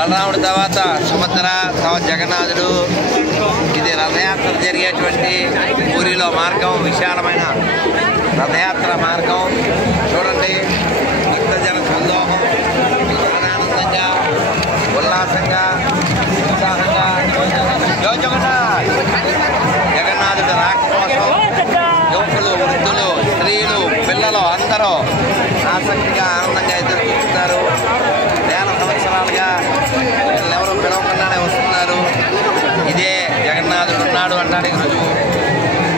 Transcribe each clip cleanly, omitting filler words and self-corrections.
బలరాముడి తర్వాత సుభద్ర, తర్వాత జగన్నాథుడు. ఇది రథయాత్ర జరిగేటువంటి పూరిలో మార్గం, విశాలమైన రథయాత్ర మార్గం. చూడండి, భక్తజన సందోహం, ఆనందంగా, ఉల్లాసంగా, ఉత్సాహంగా. జగన్నాథుడు రాక కోసం యువకులు, వృద్ధులు, స్త్రీలు, పిల్లలు అందరూ ఆసక్తిగా ఆనందంగా ఎదురు చూస్తున్నారు. వేల సంవత్సరాలుగా ఎవరు పిలవకుండానే వస్తున్నారు. ఇదే జగన్నాథుడు ఉన్నాడు అనడానికి రుజువు.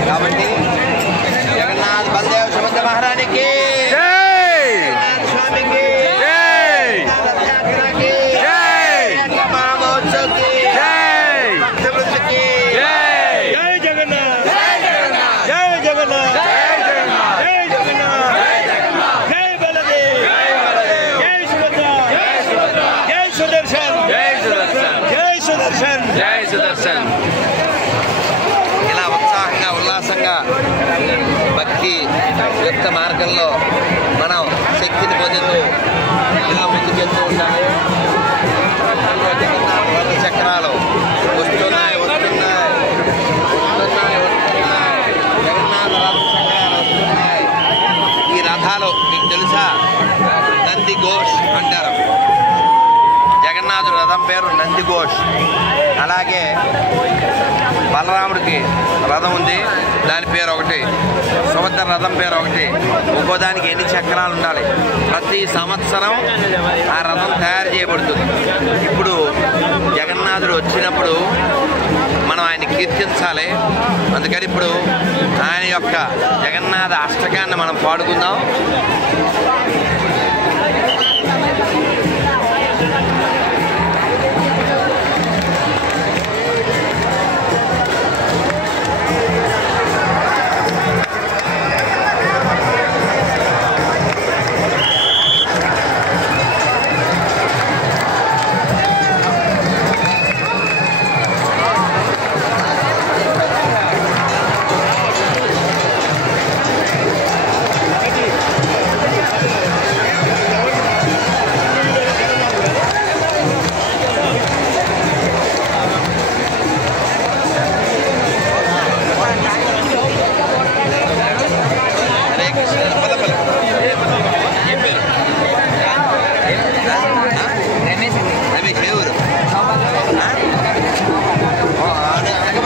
కాబట్టి జగన్నాథ్ బలదేవ్ సుభద్ర మహారాణికి, స్వామికి, మహోత్సవ్కి, భక్తవృందకి జై జగన్నాథ్, జై జగన్నాథ్, జై జగన్నాథ్, జై బలదేవ్, జై సుభద్ర, జై సుదర్శన్, జై సుదర్శన్, జై సుదర్శన్. ఇలా ఉత్సాహంగా, ఉల్లాసంగా భక్తి యుక్త మార్గంలో మనం శక్తిని పొందుతూ ఇలా ముందుకెళ్తూ ఉండాలి. రథ చక్రాలు వస్తున్నాయి, వస్తున్నాయి, వస్తున్నాయి, వస్తున్నాయి. జగన్నాథ రథ చక్రాలు వస్తున్నాయి. ఈ రథాలు మీకు తెలుసా? నంది ఘోష్ అంటారు. జగన్నాథుడు రథం పేరు నంది ఘోష్. అలాగే బలరాముడికి రథం ఉంది, దాని పేరు ఒకటి. సుభద్ర రథం పేరు ఒకటి. ఒక్కో దానికి ఎన్ని చక్రాలు ఉండాలి. ప్రతి సంవత్సరం ఆ రథం తయారు చేయబడుతుంది. ఇప్పుడు జగన్నాథుడు వచ్చినప్పుడు మనం ఆయన కీర్తించాలి. అందుకని ఇప్పుడు ఆయన యొక్క జగన్నాథ అష్టకాన్ని మనం పాడుకుందాం.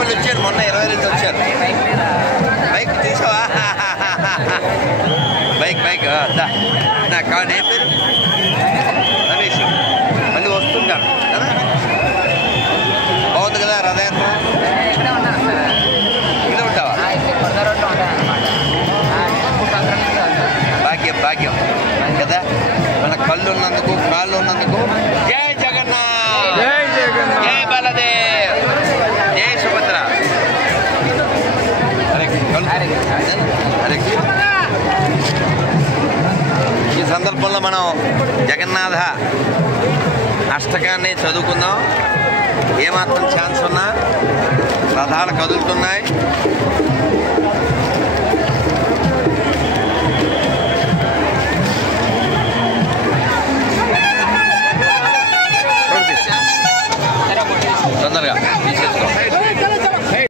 వచ్చారు, మొన్న 22 వచ్చారు. బైక్ తీసావా? బైక్ నా కాదు. ఏం పేరు? రమేష్. మళ్ళీ వస్తుంటారు కదా. బాగుంది కదా రథయాత్ర. ఇక్కడ ఉంటావా? భాగ్యం, భాగ్యం కదా. మన కళ్ళు ఉన్నందుకు, కాళ్ళు ఉన్నందుకు. జై జగన్నాథ్, జై జగన్నాథ్, జై బలదేవ్, జై సుభద్ర. ఈ సందర్భంలో మనం జగన్నాథ అష్టకాన్ని చదువుకుందాం. ఏమాత్రం ఛాన్స్ ఉన్నా రథాలు కదులుతున్నాయి.